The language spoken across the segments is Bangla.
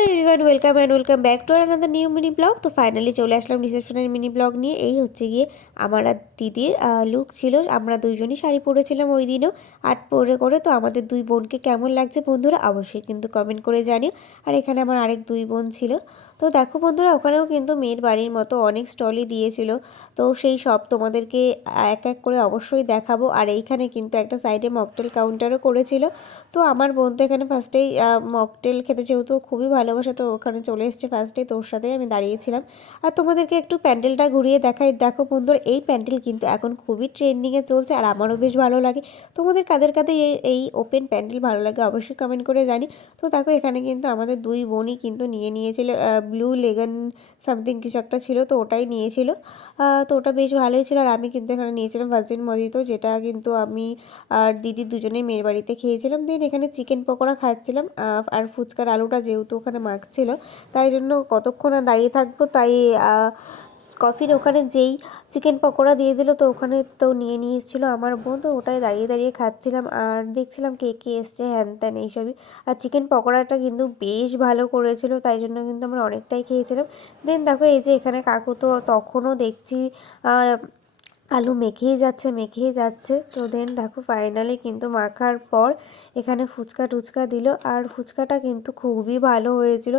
Hello everyone, welcome back to another new mini blog. তো ফাইনালি চলে আসলাম রিসেপশনের মিনি ব্লগ নিয়ে। এই হচ্ছে গিয়ে আমার আর দিদির লুক ছিল। আমরা দুইজনই শাড়ি পরেছিলাম ওই দিনও আট পরে করে। তো আমাদের দুই বোনকে কেমন লাগছে বন্ধুরা অবশ্যই কিন্তু কমেন্ট করে জানিও। আর এখানে আমার আরেক দুই বোন ছিল। তো দেখো বন্ধুরা, ওখানেও কিন্তু মেয়ের বাড়ির মতো অনেক স্টলই দিয়েছিল। তো সেই সব তোমাদেরকে এক এক করে অবশ্যই দেখাবো। আর এইখানে কিন্তু একটা সাইডে মকটেল কাউন্টারও করেছিল। তো আমার বোন তো এখানে ফার্স্টেই মকটেল খেতে যেহেতু খুবই ভালোবাসে, তো ওখানে চলে এসছে ফার্স্টেই। তোর সাথে আমি দাঁড়িয়েছিলাম। আর তোমাদেরকে একটু প্যান্ডেলটা ঘুরিয়ে দেখাই। দেখো বন্ধুরা, এই প্যান্ডেল কিন্তু এখন খুবই ট্রেন্ডিংয়ে চলছে আর আমারও বেশ ভালো লাগে। তোমাদের কাদের কাদের এই ওপেন প্যান্ডেল ভালো লাগে অবশ্যই কমেন্ট করে জানি। তো দেখো এখানে কিন্তু আমাদের দুই বোনই কিন্তু নিয়েছিল ব্লু লেগান সামথিং কিছু একটা ছিল, তো ওটাই নিয়েছিল। তো ওটা বেশ ভালোই ছিল। আর আমি কিন্তু এখানে নিয়েছিলাম ভার্জিন মজিতো, যেটা কিন্তু আমি আর দিদি দুজনেই মেয়ের বাড়িতে খেয়েছিলাম। দেন এখানে চিকেন পকোড়া খাচ্ছিলাম। আর ফুচকার আলুটা যেহেতু ওখানে মাখছিল, তাই জন্য কতক্ষণ আর দাঁড়িয়ে থাকবো, তাই কফির ওখানে যেই চিকেন পকোড়া দিয়ে দিল, তো ওখানে তো নিয়ে এসেছিলো আমার বোন। তো ওটাই দাঁড়িয়ে দাঁড়িয়ে খাচ্ছিলাম আর দেখছিলাম কে কে এসছে হ্যান ত্যান এইসবই। আর চিকেন পকোড়াটা কিন্তু বেশ ভালো করেছিল, তাই জন্য কিন্তু আমরা অনেকটাই খেয়েছিলাম। দেন দেখো এই যে এখানে কাকু তো তখনও দেখছি আলু মেখেই যাচ্ছে। তো দেন দেখো ফাইনালি কিন্তু মাখার পর এখানে ফুচকা টুচকা দিল। আর ফুচকাটা কিন্তু খুবই ভালো হয়েছিল।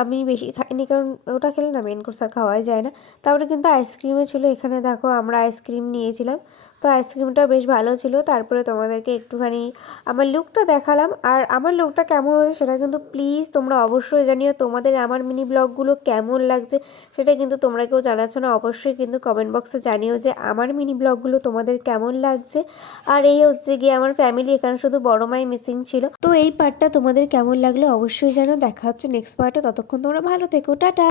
আমি বেশি খাইনি, কারণ ওটা খেলে না মেন কোর্স আর খাওয়াই যায় না। তারপরে কিন্তু আইসক্রিমও ছিল এখানে। দেখো আমরা আইসক্রিম নিয়েছিলাম, তো আইসক্রিমটা বেশ ভালো ছিল। তারপরে তোমাদেরকে একটুখানি আমার লুকটা দেখালাম। আর আমার লুকটা কেমন হয়েছে সেটা কিন্তু প্লিজ তোমরা অবশ্যই জানিও। তোমাদের আমার মিনি ব্লগগুলো কেমন লাগছে সেটা কিন্তু তোমরা কেউ জানাচ্ছ না। অবশ্যই কিন্তু কমেন্ট বক্সে জানিও যে আমার মিনি ব্লগগুলো তোমাদের কেমন লাগছে। আর এই হচ্ছে গিয়ে আমার ফ্যামিলি, এখানে শুধু বড় মাই মিসিং ছিল। তো এই পার্টটা তোমাদের কেমন লাগলো অবশ্যই জানো। দেখা হচ্ছে নেক্সট পার্টে। ততক্ষণ তোমরা ভালো থেকো, টাটা।